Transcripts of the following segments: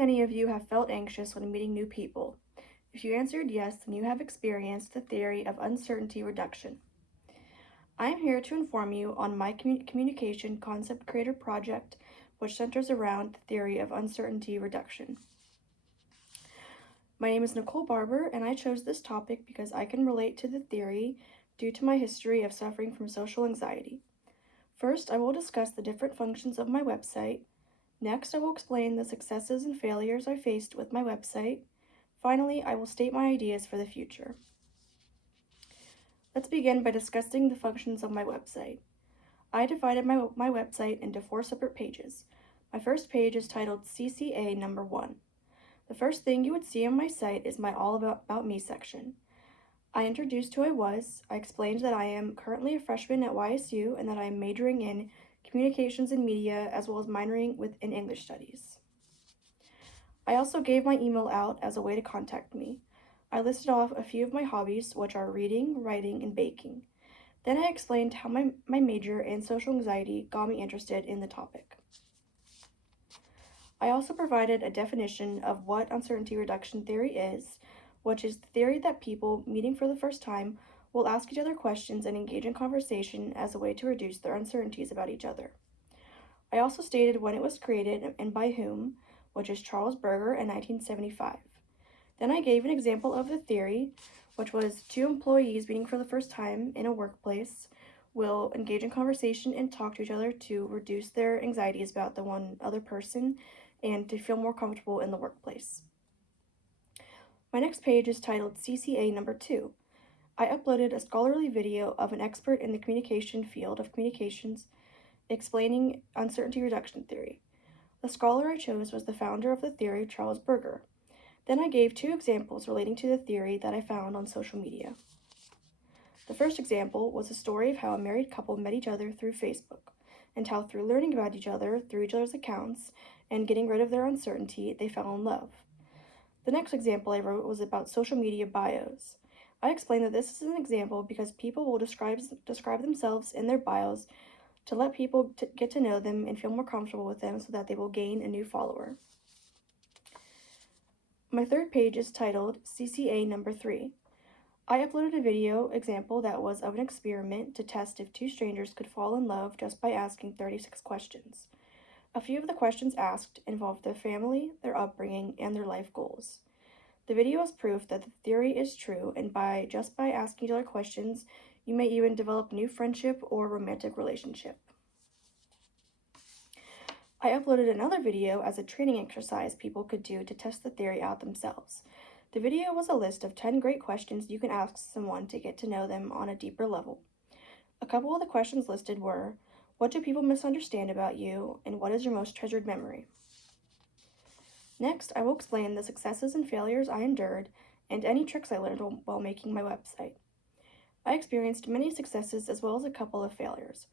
many of you have felt anxious when meeting new people? If you answered yes, then you have experienced the theory of uncertainty reduction. I am here to inform you on my communication concept creator project, which centers around the theory of uncertainty reduction. My name is Nicole Barber, and I chose this topic because I can relate to the theory due to my history of suffering from social anxiety. First, I will discuss the different functions of my website. Next, I will explain the successes and failures I faced with my website. Finally, I will state my ideas for the future. Let's begin by discussing the functions of my website. I divided my website into 4 separate pages. My first page is titled CCA number 1. The first thing you would see on my site is my All About Me section. I introduced who I was. I explained that I am currently a freshman at YSU and that I am majoring in communications and media as well as minoring in English studies. I also gave my email out as a way to contact me. I listed off a few of my hobbies, which are reading, writing, and baking. Then I explained how my major and social anxiety got me interested in the topic. I also provided a definition of what uncertainty reduction theory is, which is the theory that people meeting for the first time will ask each other questions and engage in conversation as a way to reduce their uncertainties about each other. I also stated when it was created and by whom, which is Charles Berger in 1975. Then I gave an example of the theory, which was 2 employees meeting for the first time in a workplace will engage in conversation and talk to each other to reduce their anxieties about the one other person and to feel more comfortable in the workplace. My next page is titled CCA number 2. I uploaded a scholarly video of an expert in the communication field of communications explaining uncertainty reduction theory. The scholar I chose was the founder of the theory, Charles Berger. Then I gave 2 examples relating to the theory that I found on social media. The first example was a story of how a married couple met each other through Facebook, and how through learning about each other through each other's accounts and getting rid of their uncertainty, they fell in love. The next example I wrote was about social media bios. I explained that this is an example because people will describe themselves in their bios to let people get to know them and feel more comfortable with them so that they will gain a new follower. My third page is titled CCA number 3. I uploaded a video example that was of an experiment to test if 2 strangers could fall in love just by asking 36 questions. A few of the questions asked involved their family, their upbringing, and their life goals. The video is proof that the theory is true, and by asking each other questions, you may even develop new friendship or romantic relationship. I uploaded another video as a training exercise people could do to test the theory out themselves. The video was a list of 10 great questions you can ask someone to get to know them on a deeper level. A couple of the questions listed were, what do people misunderstand about you, and what is your most treasured memory? Next, I will explain the successes and failures I endured and any tricks I learned while making my website. I experienced many successes as well as a couple of failures.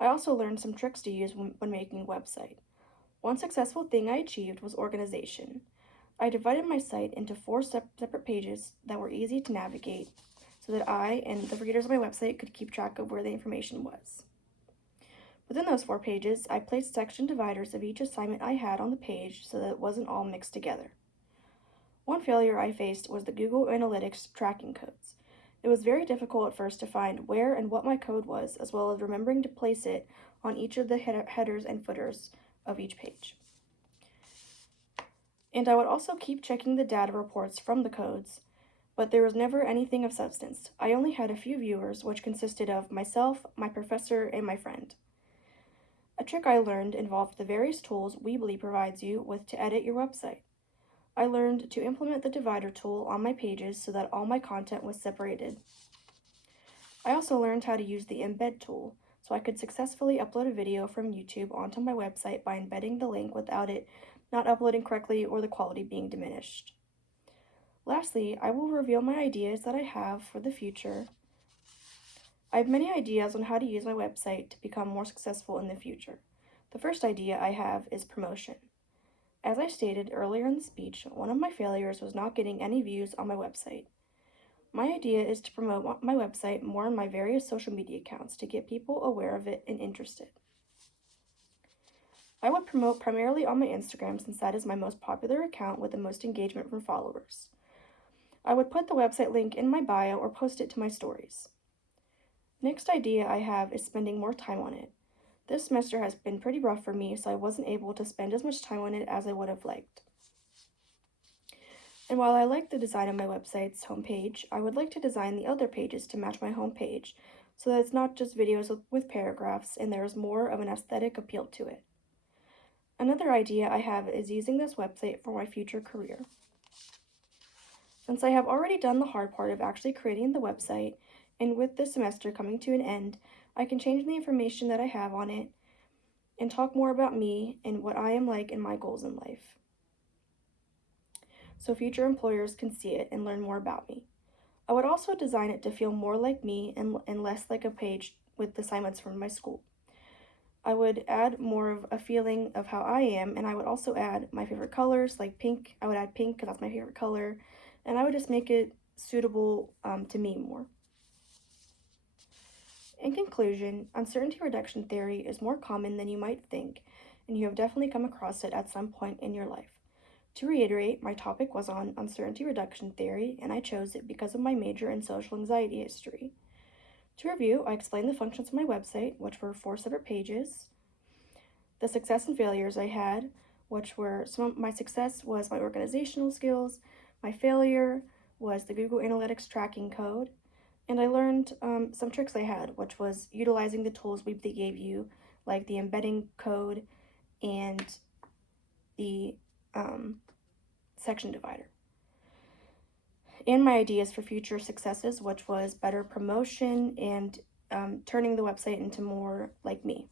I also learned some tricks to use when making a website. One successful thing I achieved was organization. I divided my site into 4 separate pages that were easy to navigate so that I and the readers of my website could keep track of where the information was. Within those 4 pages, I placed section dividers of each assignment I had on the page so that it wasn't all mixed together. One failure I faced was the Google Analytics tracking codes. It was very difficult at first to find where and what my code was, as well as remembering to place it on each of the headers and footers of each page. And I would also keep checking the data reports from the codes, but there was never anything of substance. I only had a few viewers, which consisted of myself, my professor, and my friend. A trick I learned involved the various tools Weebly provides you with to edit your website. I learned to implement the divider tool on my pages so that all my content was separated. I also learned how to use the embed tool, so I could successfully upload a video from YouTube onto my website by embedding the link without it not uploading correctly or the quality being diminished. Lastly, I will reveal my ideas that I have for the future. I have many ideas on how to use my website to become more successful in the future. The first idea I have is promotion. As I stated earlier in the speech, one of my failures was not getting any views on my website. My idea is to promote my website more on my various social media accounts to get people aware of it and interested. I would promote primarily on my Instagram since that is my most popular account with the most engagement from followers. I would put the website link in my bio or post it to my stories. Next idea I have is spending more time on it. This semester has been pretty rough for me, so I wasn't able to spend as much time on it as I would have liked. And while I like the design of my website's homepage, I would like to design the other pages to match my homepage so that it's not just videos with paragraphs and there is more of an aesthetic appeal to it. Another idea I have is using this website for my future career. Since I have already done the hard part of actually creating the website, and with this semester coming to an end, I can change the information that I have on it and talk more about me and what I am like and my goals in life, so future employers can see it and learn more about me. I would also design it to feel more like me and less like a page with assignments from my school. I would add more of a feeling of how I am, and I would also add my favorite colors, like pink. I would add pink because that's my favorite color, and I would just make it suitable to me more. In conclusion, uncertainty reduction theory is more common than you might think, and you have definitely come across it at some point in your life. To reiterate, my topic was on uncertainty reduction theory, and I chose it because of my major in social anxiety history. To review, I explained the functions of my website, which were 4 separate pages, the success and failures I had, which were my success was my organizational skills, my failure was the Google Analytics tracking code, and I learned some tricks I had, which was utilizing the tools they gave you, like the embedding code and the section divider. And my ideas for future successes, which was better promotion and turning the website into more like me.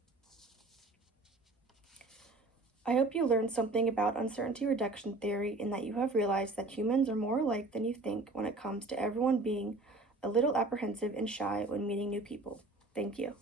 I hope you learned something about uncertainty reduction theory and that you have realized that humans are more alike than you think when it comes to everyone being a little apprehensive and shy when meeting new people. Thank you.